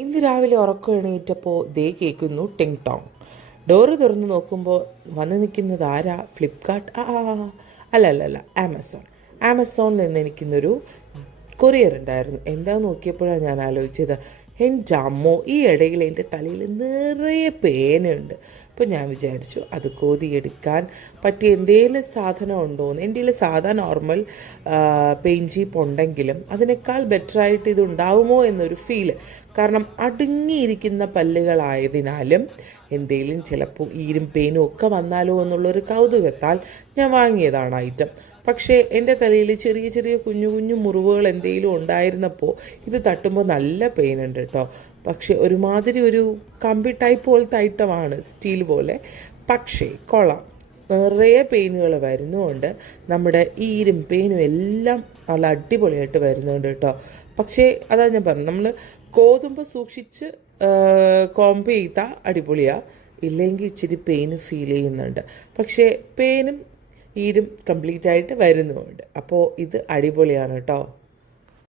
ഇന്ന് രാവിലെ ഉറക്കം എണീറ്റപ്പോൾ ദേ കേൾക്കുന്നു ടിങ് ടോങ്. ഡോറ് തുറന്ന് നോക്കുമ്പോൾ വന്ന് നിൽക്കുന്നത് ആരാ? ഫ്ലിപ്കാർട്ട് അല്ല അല്ല അല്ല ആമസോൺ. ആമസോണിൽ നിന്ന് എനിക്കിന്നൊരു കൊറിയർ ഉണ്ടായിരുന്നു. എന്താ നോക്കിയപ്പോഴാണ് ഞാൻ ആലോചിച്ചത്, എൻ്റെ അമ്മോ, ഈ ഇടയിൽ എൻ്റെ തലയിൽ നിറയെ പേനുണ്ട്. അപ്പോൾ ഞാൻ വിചാരിച്ചു അത് കോതിയെടുക്കാൻ പറ്റിയ എന്തെങ്കിലും സാധനം ഉണ്ടോയെന്ന്. എൻ്റെ കയ്യിൽ സാധാ നോർമൽ പെയിൻറ്റ് ചീപ്പ് ഉണ്ടെങ്കിലും അതിനേക്കാൾ ബെറ്ററായിട്ട് ഇത് ഉണ്ടാവുമോ എന്നൊരു ഫീല്. കാരണം അടുങ്ങിയിരിക്കുന്ന പല്ലുകളായതിനാലും എന്തെങ്കിലും ചിലപ്പോൾ ഈരും പേനും ഒക്കെ വന്നാലോ എന്നുള്ളൊരു കൗതുകത്താൽ ഞാൻ വാങ്ങിയതാണ് ഐറ്റം. പക്ഷേ എൻ്റെ തലയിൽ ചെറിയ ചെറിയ കുഞ്ഞു കുഞ്ഞു മുറിവുകൾ എന്തെങ്കിലും ഉണ്ടായിരുന്നപ്പോൾ ഇത് തട്ടുമ്പോൾ നല്ല പെയിൻ ഉണ്ട് കേട്ടോ. പക്ഷേ ഒരുമാതിരി ഒരു കമ്പി ടൈപ്പ് പോലത്തെ ഐറ്റമാണ്, സ്റ്റീൽ പോലെ. പക്ഷേ കൊള്ളാം, നിറയെ പെയിനുകൾ വരുന്നുമുണ്ട്. നമ്മുടെ ഈരും പെയിനും എല്ലാം നല്ല അടിപൊളിയായിട്ട് വരുന്നുണ്ട് കേട്ടോ. പക്ഷേ അതാ ഞാൻ പറഞ്ഞു, നമ്മൾ കോതുമ്പോൾ സൂക്ഷിച്ച് കോമ്പ് ചെയ്താൽ അടിപൊളിയാണ്. ഇല്ലെങ്കിൽ ഇച്ചിരി പെയിന് ഫീൽ ചെയ്യുന്നുണ്ട്. പക്ഷേ പെയിനും ഈരും കംപ്ലീറ്റ് ആയിട്ട് വരുന്നുമുണ്ട്. അപ്പോൾ ഇത് അടിപൊളിയാണ് കേട്ടോ.